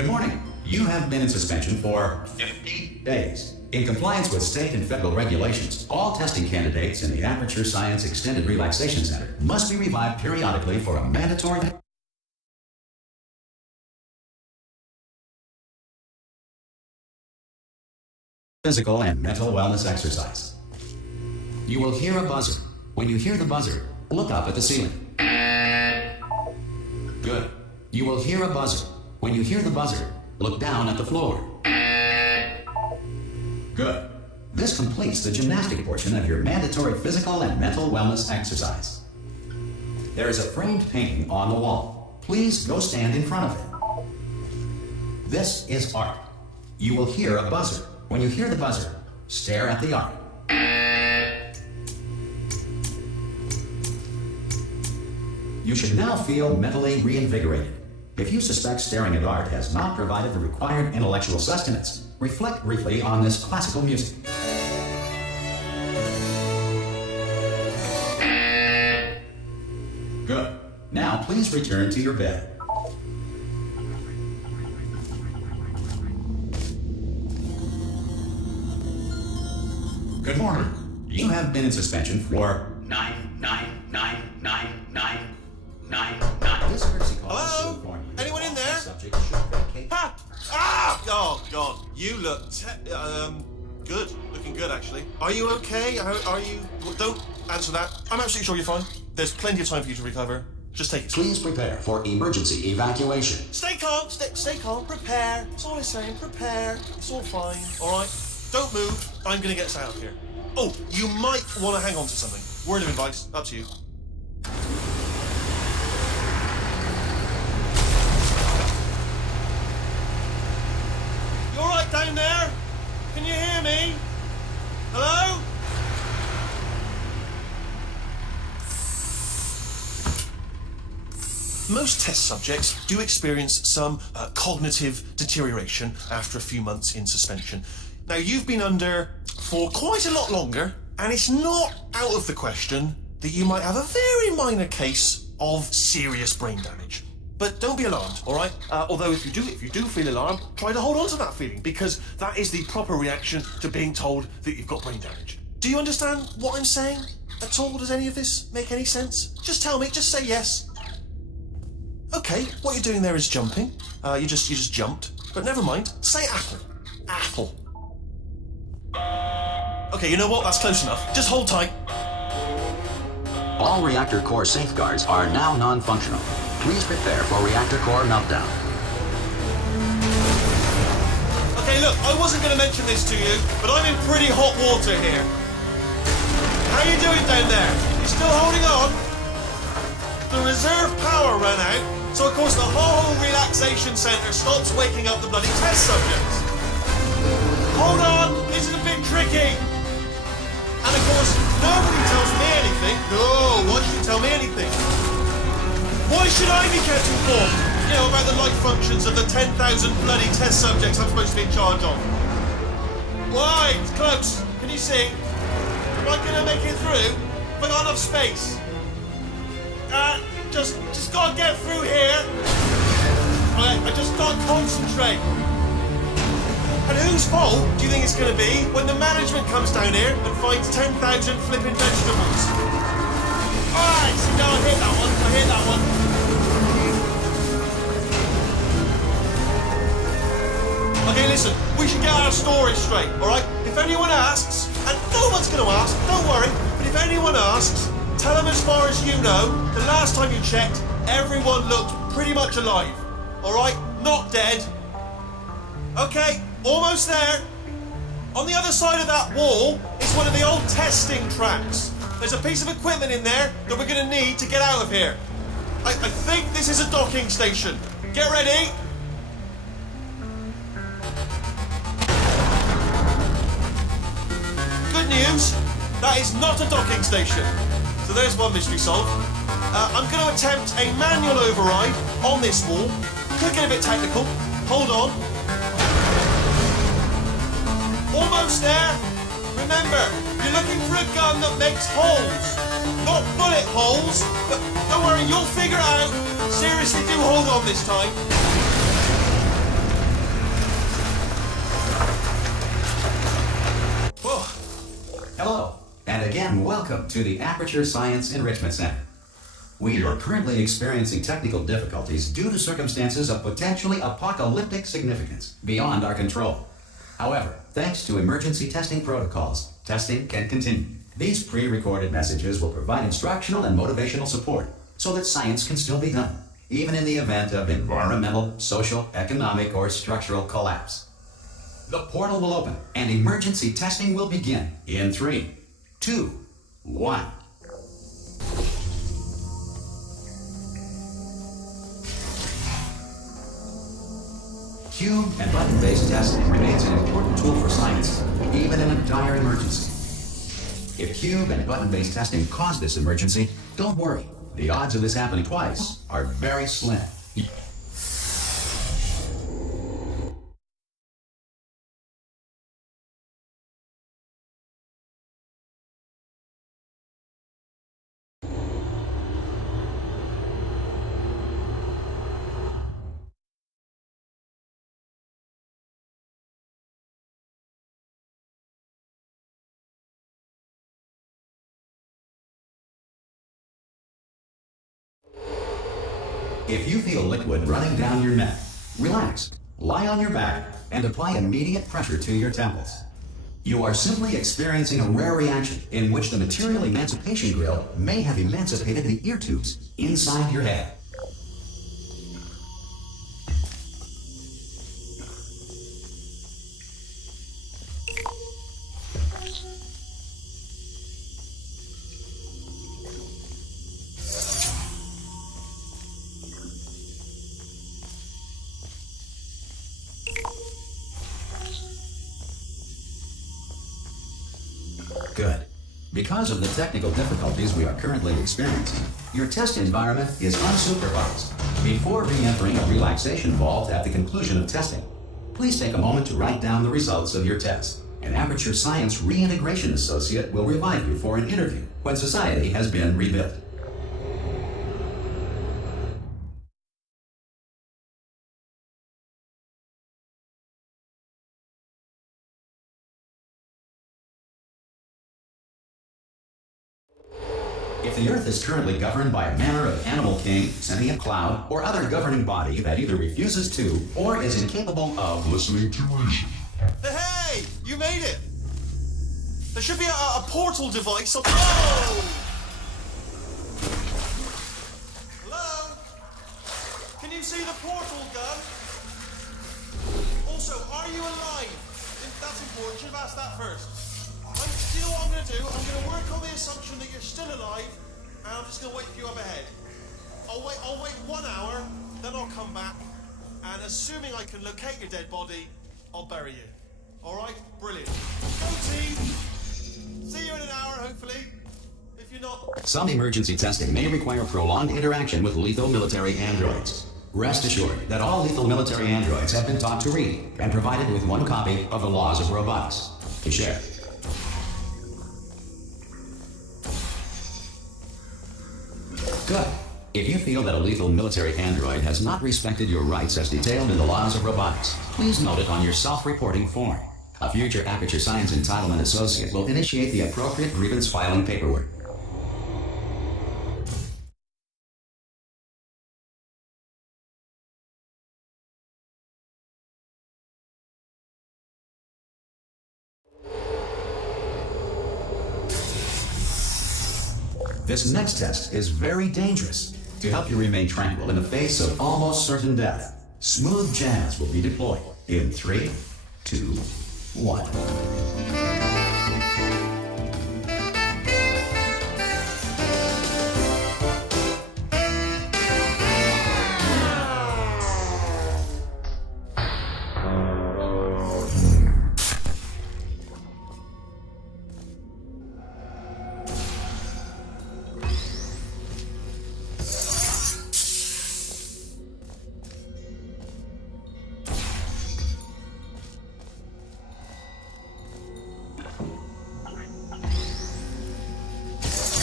Good morning. You have been in suspension for 50 days. In compliance with state and federal regulations, all testing candidates in the Aperture Science Extended Relaxation Center must be revived periodically for a mandatory physical and mental wellness exercise. You will hear a buzzer. When you hear the buzzer, look up at the ceiling. Good. You will hear a buzzer. When you hear the buzzer, look down at the floor. Good. This completes the gymnastic portion of your mandatory physical and mental wellness exercise. There is a framed painting on the wall. Please go stand in front of it. This is art. You will hear a buzzer. When you hear the buzzer, stare at the art. You should now feel mentally reinvigorated. If you suspect staring at art has not provided the required intellectual sustenance, reflect briefly on this classical music. Good. Now please return to your bed. Good morning. You have been in suspension for 9999999. This emergency call is to inform you. Anyone in there? Subject should vacate. Ha! Ah! Oh God, you look good. Looking good, actually. Are you okay? Are you? Don't answer that. I'm absolutely sure you're fine. There's plenty of time for you to recover. Just take it. Please prepare for emergency evacuation. Stay calm. Stay calm. Prepare. That's all I'm saying. Prepare. It's all fine. All right. Don't move. I'm gonna get us out of here. Oh, you might want to hang on to something. Word of advice. Up to you. You all right down there? Can you hear me? Hello? Most test subjects do experience some cognitive deterioration after a few months in suspension. Now, you've been under for quite a lot longer, and it's not out of the question that you might have a very minor case of serious brain damage. But don't be alarmed, all right? Although if you do feel alarmed, try to hold on to that feeling, because that is the proper reaction to being told that you've got brain damage. Do you understand what I'm saying at all? Does any of this make any sense? Just tell me, just say yes. Okay, what you're doing there is jumping. You just jumped. But never mind, say apple. Apple. Okay, you know what? That's close enough. Just hold tight. All reactor core safeguards are now non-functional. Please prepare for reactor core meltdown. Okay, look, I wasn't going to mention this to you, but I'm in pretty hot water here. How you doing down there? You still holding on? The reserve power ran out, so of course the whole relaxation centre stops waking up the bloody test subjects. Hold on, this is a bit tricky. And of course, nobody tells me anything. No, why should you tell me anything? Why should I be kept informed? You know, about the life functions of the 10,000 bloody test subjects I'm supposed to be in charge of. Why? It's close. Can you see? Am I going to make it through? Have I got enough space? Just gotta get through here. I just gotta concentrate. And whose fault do you think it's gonna be when the management comes down here and finds 10,000 flipping vegetables? Alright, so now I hit that one. Okay, listen, we should get our story straight, alright? If anyone asks, and no one's gonna ask, don't worry, but if anyone asks, tell them as far as you know, the last time you checked, everyone looked pretty much alive. Alright? Not dead. Okay, almost there. On the other side of that wall is one of the old testing tracks. There's a piece of equipment in there that we're going to need to get out of here. I think this is a docking station. Get ready. Good news, that is not a docking station. So there's one mystery solved. I'm going to attempt a manual override on this wall. Could get a bit technical. Hold on. Almost there. Remember, you're looking for a gun that makes holes. Not bullet holes, but don't worry, you'll figure it out. Seriously, do hold on this time. and welcome to the Aperture Science Enrichment Center. We are currently experiencing technical difficulties due to circumstances of potentially apocalyptic significance beyond our control. However, thanks to emergency testing protocols, testing can continue. These pre-recorded messages will provide instructional and motivational support so that science can still be done, even in the event of environmental, social, economic, or structural collapse. The portal will open and emergency testing will begin in 3, 2, 1. Cube and button-based testing remains an important tool for science, even in a dire emergency. If cube and button-based testing caused this emergency, don't worry. The odds of this happening twice are very slim. If you feel liquid running down your neck, relax, lie on your back, and apply immediate pressure to your temples. You are simply experiencing a rare reaction in which the material emancipation grill may have emancipated the ear tubes inside your head. Good. Because of the technical difficulties we are currently experiencing, your test environment is unsupervised. Before re-entering a relaxation vault at the conclusion of testing, please take a moment to write down the results of your test. An Aperture Science Reintegration Associate will revive you for an interview when society has been rebuilt. If the Earth is currently governed by a manner of animal king, sentient cloud, or other governing body that either refuses to or is incapable of listening to reason. Hey! You made it! There should be a portal device up. Oh! Hello? Can you see the portal gun? Also, are you alive? That's important. Should have asked that first. Do you know what I'm going to do? I'm going to work on the assumption that you're still alive, and I'm just going to wait for you up ahead. I'll wait 1 hour, then I'll come back, and assuming I can locate your dead body, I'll bury you. All right? Brilliant. Go team! See you in an hour, hopefully. If you're not... Some emergency testing may require prolonged interaction with lethal military androids. Rest assured that all lethal military androids have been taught to read and provided with one copy of the Laws of Robotics to share. Good. If you feel that a lethal military android has not respected your rights as detailed in the Laws of Robotics, please note it on your self-reporting form. A future Aperture Science Entitlement Associate will initiate the appropriate grievance filing paperwork. This next test is very dangerous. To help you remain tranquil in the face of almost certain death, smooth jazz will be deployed in 3, 2, 1.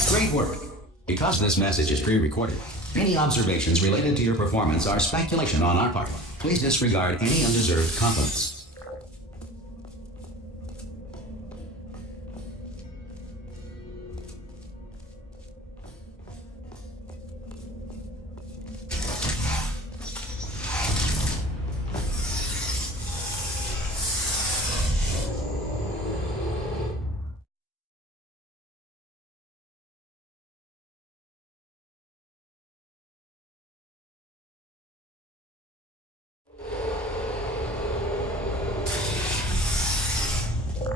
Great work. Because this message is pre-recorded, any observations related to your performance are speculation on our part. Please disregard any undeserved compliments.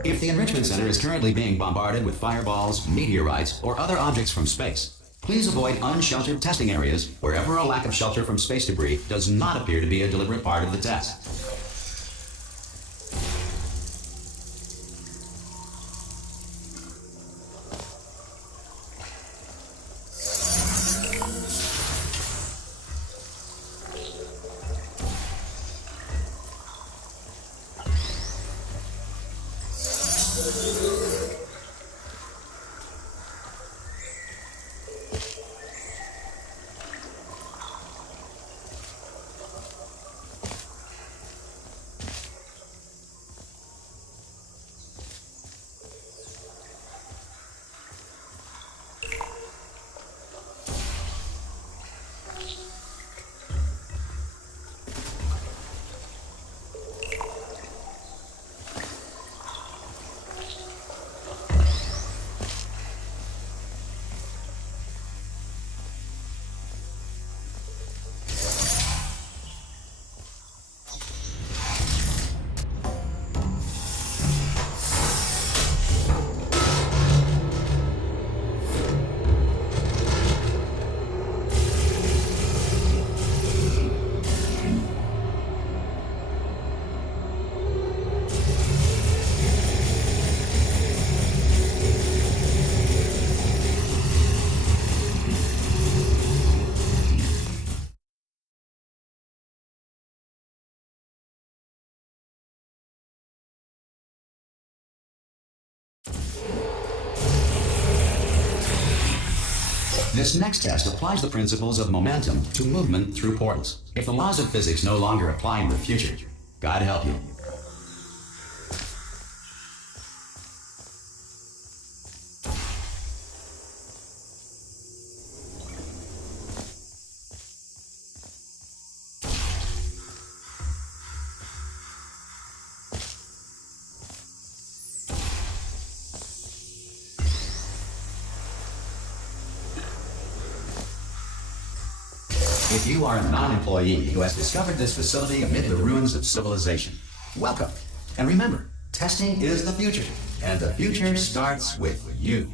If the Enrichment Center is currently being bombarded with fireballs, meteorites, or other objects from space, please avoid unsheltered testing areas wherever a lack of shelter from space debris does not appear to be a deliberate part of the test. This next test applies the principles of momentum to movement through portals. If the laws of physics no longer apply in the future, God help you. If you are a non-employee who has discovered this facility amid the ruins of civilization, welcome. And remember, testing is the future, and the future starts with you.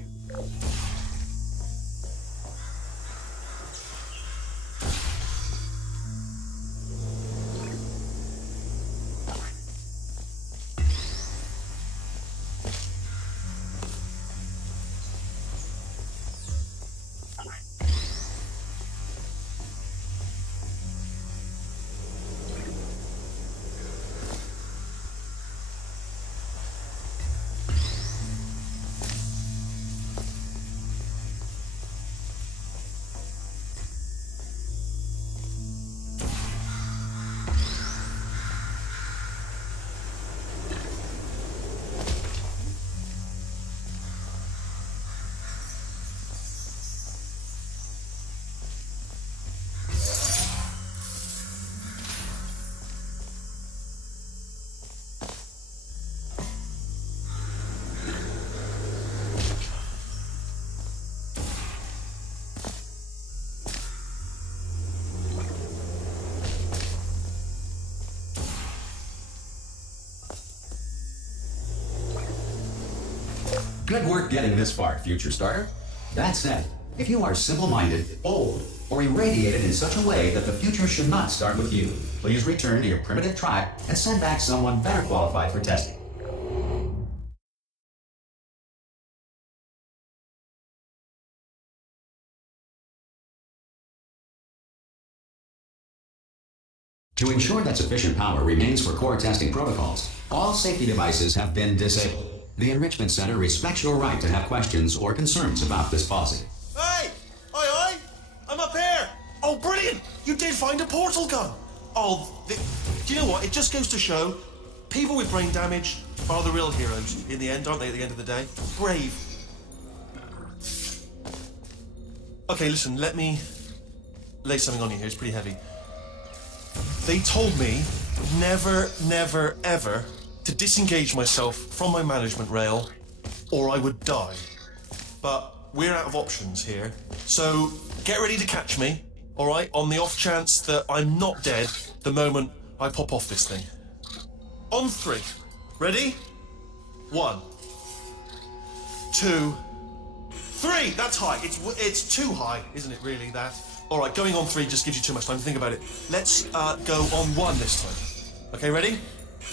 Good work getting this far, future starter. That said, if you are simple-minded, bold, or irradiated in such a way that the future should not start with you, please return to your primitive tribe and send back someone better qualified for testing. To ensure that sufficient power remains for core testing protocols, all safety devices have been disabled. The Enrichment Center respects your right to have questions or concerns about this policy. Hey! Oi, oi! I'm up here! Oh, brilliant! You did find a portal gun! Oh, do you know what? It just goes to show people with brain damage are the real heroes in the end, aren't they, at the end of the day? Brave. Okay, listen, let me lay something on you here. It's pretty heavy. They told me never, never, ever to disengage myself from my management rail or I would die. But we're out of options here, so get ready to catch me, all right, on the off chance that I'm not dead the moment I pop off this thing. On 3. Ready? 1, 2, 3. That's high. It's too high, isn't it? Really, that. All right, going on 3 just gives you too much time to think about it. Let's go on 1 this time. Okay, ready?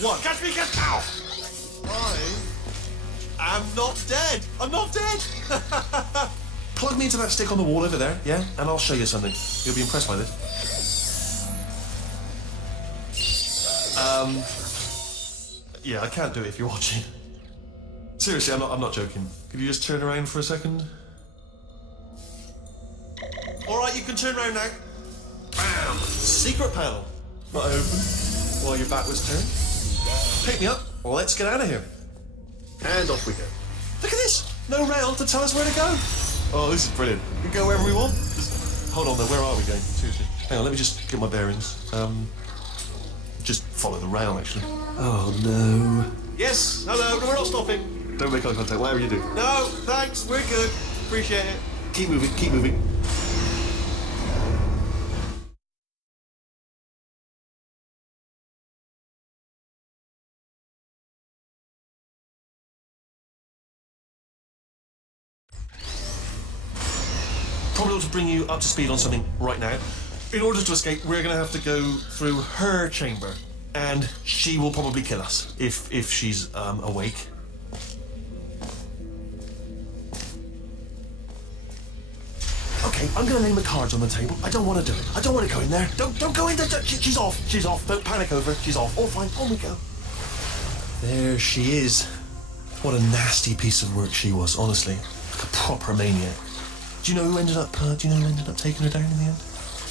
1. Catch me, catch now. I am not dead. I'm not dead. Plug me into that stick on the wall over there, yeah? And I'll show you something. You'll be impressed by this. Yeah, I can't do it if you're watching. Seriously, I'm not joking. Could you just turn around for a second? All right, you can turn around now. Bam! Secret panel. Not open while your back was turned. Pick me up. Let's get out of here. And off we go. Look at this. No rail to tell us where to go. Oh, this is brilliant. We can go wherever we want. Hold on, though. Where are we going? Seriously. Hang on, let me just get my bearings. Just follow the rail, actually. Oh, no. Yes, hello. No, we're not stopping. Don't make eye contact, whatever you do. No, thanks. We're good. Appreciate it. Keep moving, keep moving. Probably ought to bring you up to speed on something right now. In order to escape, we're going to have to go through her chamber, and she will probably kill us if she's awake. Okay, I'm going to lay the cards on the table. I don't want to do it. I don't want to go in there. Don't go in there. She's off. She's off. Don't panic over her. She's off. All fine. On we go. There she is. What a nasty piece of work she was, honestly. Like a proper maniac. Do you know who ended up taking her down in the end?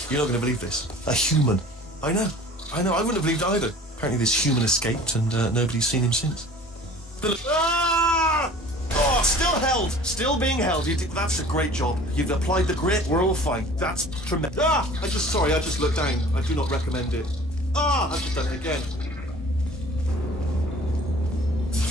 You're not going to believe this. A human. I know. I wouldn't have believed either. Apparently this human escaped and nobody's seen him since. Ah! Oh, still held. Still being held. That's a great job. You've applied the grit. We're all fine. That's tremendous. Ah! I just looked down. I do not recommend it. Ah! I've just done it again.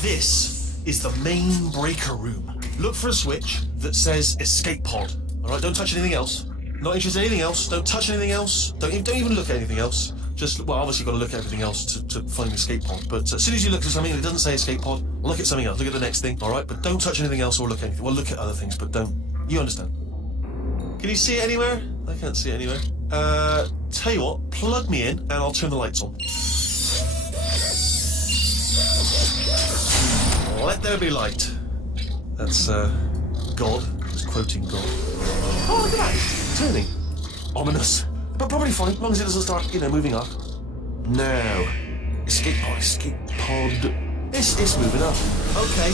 This is the main breaker room. Look for a switch that says escape pod. All right, don't touch anything else. Not interested in anything else. Don't touch anything else. Don't even look at anything else. Just, well, obviously you've got to look at everything else to find the escape pod. But as soon as you look at something and it doesn't say escape pod, look at something else. Look at the next thing, all right? But don't touch anything else or look at anything. Well, look at other things, but don't. You understand? Can you see it anywhere? I can't see it anywhere. Tell you what, plug me in and I'll turn the lights on. Let there be light. That's, God. He's quoting God. Oh, look at that. It's turning. Ominous. But probably fine, as long as it doesn't start, moving up. Now. Escape pod. It's moving up. Okay.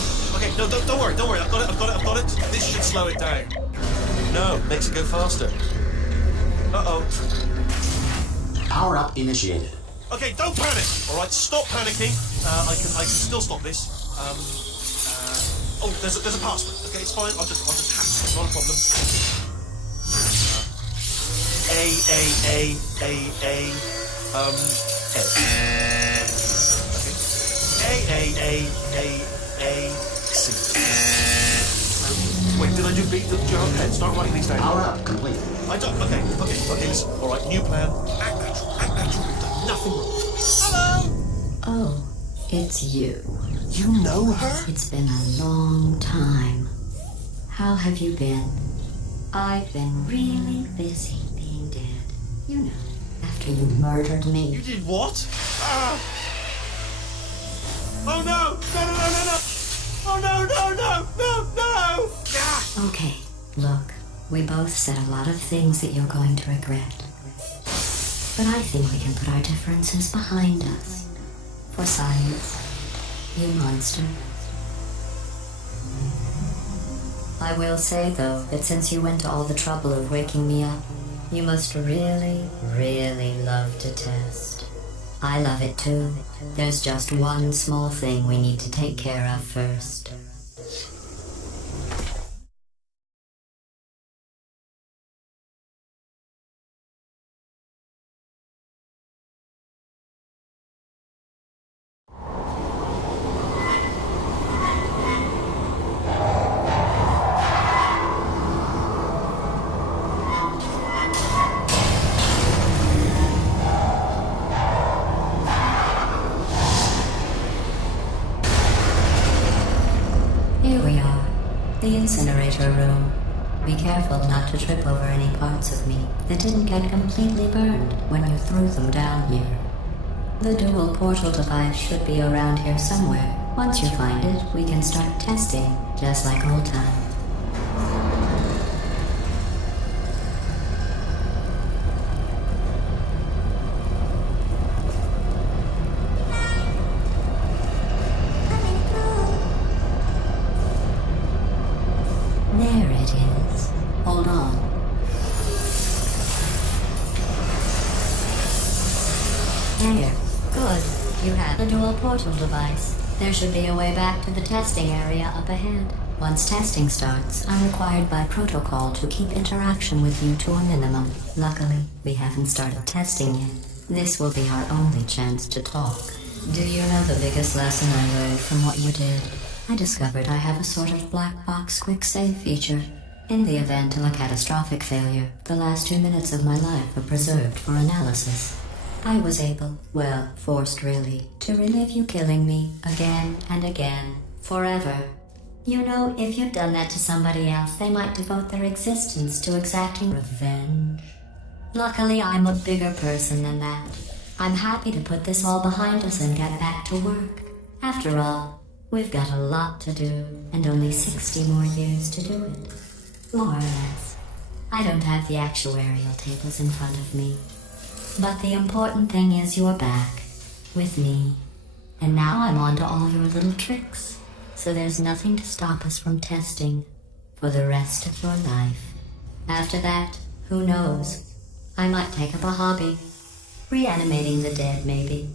No, don't worry. I've got it. This should slow it down. No, makes it go faster. Uh-oh. Power up initiated. Okay, don't panic. All right, stop panicking. I can still stop this. Oh, there's a password. Okay, it's fine. I'll just hack it. It's not a problem. C. Wait, did I do B? Did you have a pen? Start writing these down. Power up complete. Okay, listen. All right, new plan. Act natural. We've done nothing wrong. Hello! Oh, it's you. You know her? It's been a long time. How have you been? I've been really busy being dead. You know, after you murdered me. You did what? Oh no! No! Oh no! Okay, look, we both said a lot of things that you're going to regret. But I think we can put our differences behind us. For science, you monster. I will say, though, that since you went to all the trouble of waking me up, you must really, really love to test. I love it too. There's just one small thing we need to take care of first. The incinerator room. Be careful not to trip over any parts of me that didn't get completely burned when you threw them down here. The dual portal device should be around here somewhere. Once you find it, we can start testing, just like old times. There it is. Hold on. There. Good. You have the dual portal device. There should be a way back to the testing area up ahead. Once testing starts, I'm required by protocol to keep interaction with you to a minimum. Luckily, we haven't started testing yet. This will be our only chance to talk. Do you know the biggest lesson I learned from what you did? I discovered I have a sort of black box quick save feature. In the event of a catastrophic failure, the last 2 minutes of my life are preserved for analysis. I was able, well, forced really, to relive you killing me again and again, forever. You know, if you'd done that to somebody else, they might devote their existence to exacting revenge. Luckily, I'm a bigger person than that. I'm happy to put this all behind us and get back to work. After all, we've got a lot to do, and only 60 more years to do it. More or less. I don't have the actuarial tables in front of me. But the important thing is you're back, with me. And now I'm on to all your little tricks. So there's nothing to stop us from testing for the rest of your life. After that, who knows? I might take up a hobby. Reanimating the dead, maybe.